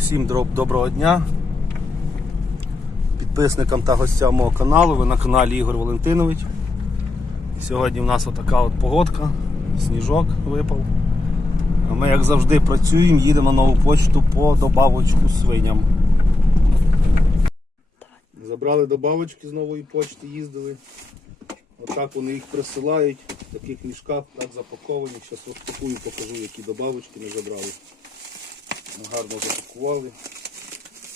Всім доброго дня. Підписникам та гостям мого каналу. Ви на каналі Ігор Валентинович. Сьогодні в нас отака от погодка, сніжок випав. А ми, як завжди, працюємо, їдемо на нову почту по добавочку свиням. Забрали добавочки з нової почти, їздили. Отак вони їх присилають в таких мішках, так запаковані. Зараз розпакую, покажу, які добавочки ми забрали. Гарно запакували.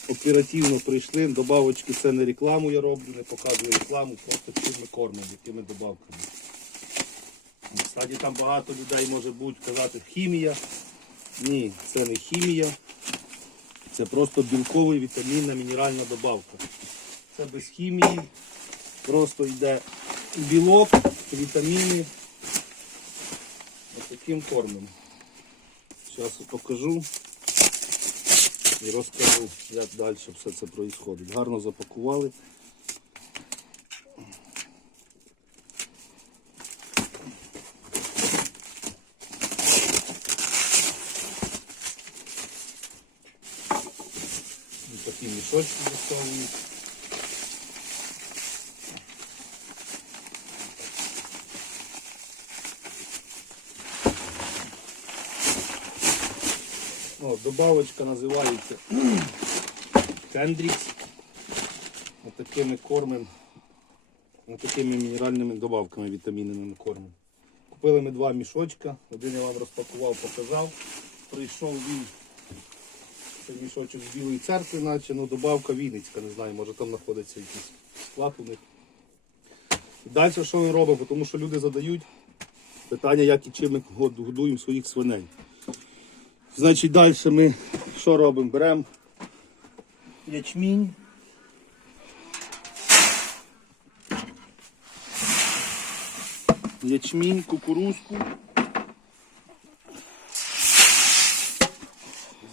Оперативно прийшли. Добавочки це не рекламу я роблю, не показую рекламу, просто чим ми кормимо, якими добавками. Кстати, там багато людей може будуть казати хімія. Ні, це не хімія. Це просто білковий вітамінна мінеральна добавка. Це без хімії. Просто йде білок, вітаміни. Ось таким кормом. Зараз покажу і розкажу, як далі все це відбувається. Гарно запакували. Такі мішочки доставлені. О, добавочка називається Кендрікс. Отакими кормом, отакими мінеральними добавками вітамінними кормом. Купили ми два мішочка, один я вам розпакував, показав. Прийшов він цей мішочок з білої церкви, наче ну, добавка Вінницька, не знаю, може там знаходиться якийсь склад у них. Далі що ми робимо? Тому що люди задають питання, як і чим ми годуємо своїх свиней. Значить, далі ми що робимо? Беремо ячмінь. Ячмінь, кукурузку.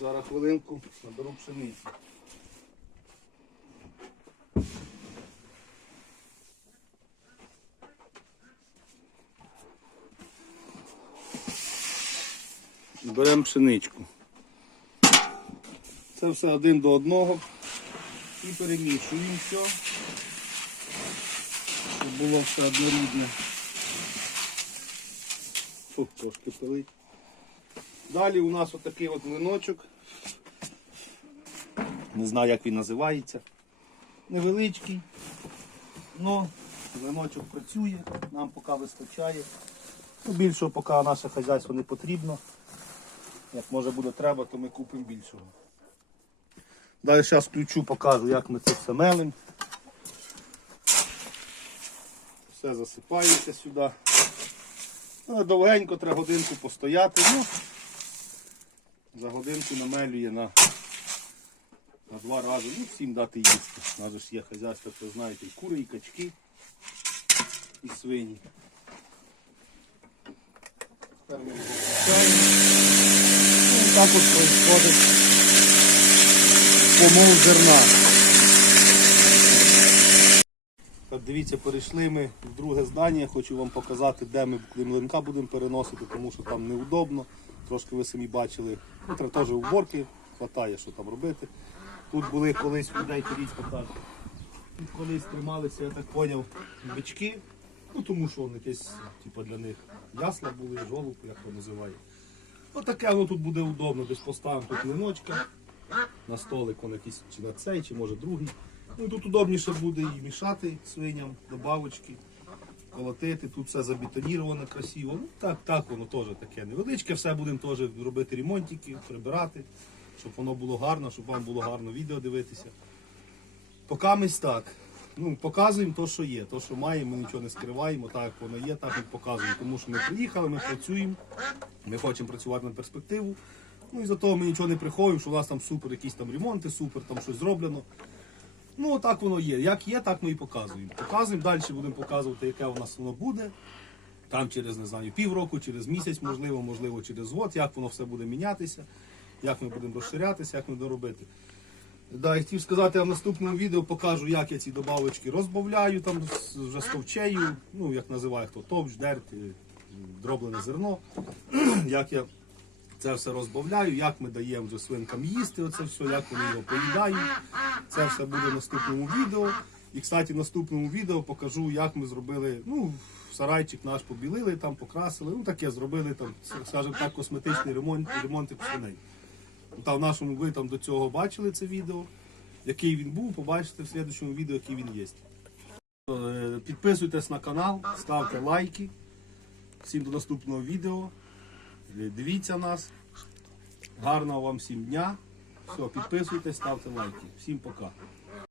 Зараз хвилинку наберу пшеницю. Беремо пшеничку. Це все один до одного і перемішуємо все, щоб було все однорідне. Фу, трошки пилить. Далі у нас отакий от млиночок. Не знаю, як він називається. Невеличкий. Но млиночок працює, нам поки вистачає. Ну, більшого поки наше хазяйство не потрібно. Як може буде треба, то ми купимо більшого. Далі зараз включу, покажу, як ми це все мелимо. Все засипається сюди. Ну, довгенько, треба годинку постояти. Ну, за годинку намелює на, на два рази. Ну, всім дати їсти. У нас ж є хазяйство, то знаєте, і кури, і качки, і свині. Тепер ми запускаємо. Так от происходить помол зерна. Так, дивіться, перейшли ми в друге здання. Хочу вам показати, де ми млинка будемо переносити, тому що там неудобно. Трошки ви самі бачили. Ну, теж уборки, хватає, що там робити. Тут були колись людей ходіть покажу. Тут колись трималися, я так поняв, бички. Ну тому що вони якесь, типу, для них ясла були, жолуби, як то називають. Отаке воно тут буде удобно, десь поставимо тут линочка на столик, он якийсь чи на цей, чи може другий. Ну тут удобніше буде і мішати свиням, добавочки, колотити. Тут все забетоніровано красиво. Ну так, так воно теж таке невеличке. Все будемо теж робити ремонтики, прибирати, щоб воно було гарно, щоб вам було гарно відео дивитися. Покамись так. Ну, показуємо те, що є. Те, що маємо, ми нічого не скриваємо, так як воно є, так і показуємо. Тому що ми приїхали, ми працюємо, ми хочемо працювати на перспективу. Ну і за того ми нічого не приховуємо, що у нас там супер якісь там ремонти, супер там щось зроблено. Ну, так воно є. Як є, так ми і показуємо. Показуємо, далі будемо показувати, яке у нас воно буде. Там через, не знаю, півроку, через місяць, можливо, можливо, через год, як воно все буде мінятися, як ми будемо розширятися, як ми будемо робити. Да, я хотів сказати, я в наступному відео покажу, як я ці добавочки розбавляю там вже з товчею, ну як називає хто товч, дерть, е, дроблене зерно. Як я Це все розбавляю, як ми даємо вже свинкам їсти, оце все, як вони його поїдають. Це все буде в наступному відео. І, кстати, в наступному відео покажу, як ми зробили, ну, сарайчик наш побілили, там покрасили, ну таке зробили там, скажімо так, косметичний ремонт, ремонтик свиней. Та в нашому ви там до цього бачили це відео. Який він був, побачите в слідчому відео, який він є. Е, Підписуйтесь на канал, ставте лайки. Всім до наступного відео. Е, Дивіться нас. Гарного вам всім дня. Все, підписуйтесь, ставте лайки. Всім пока.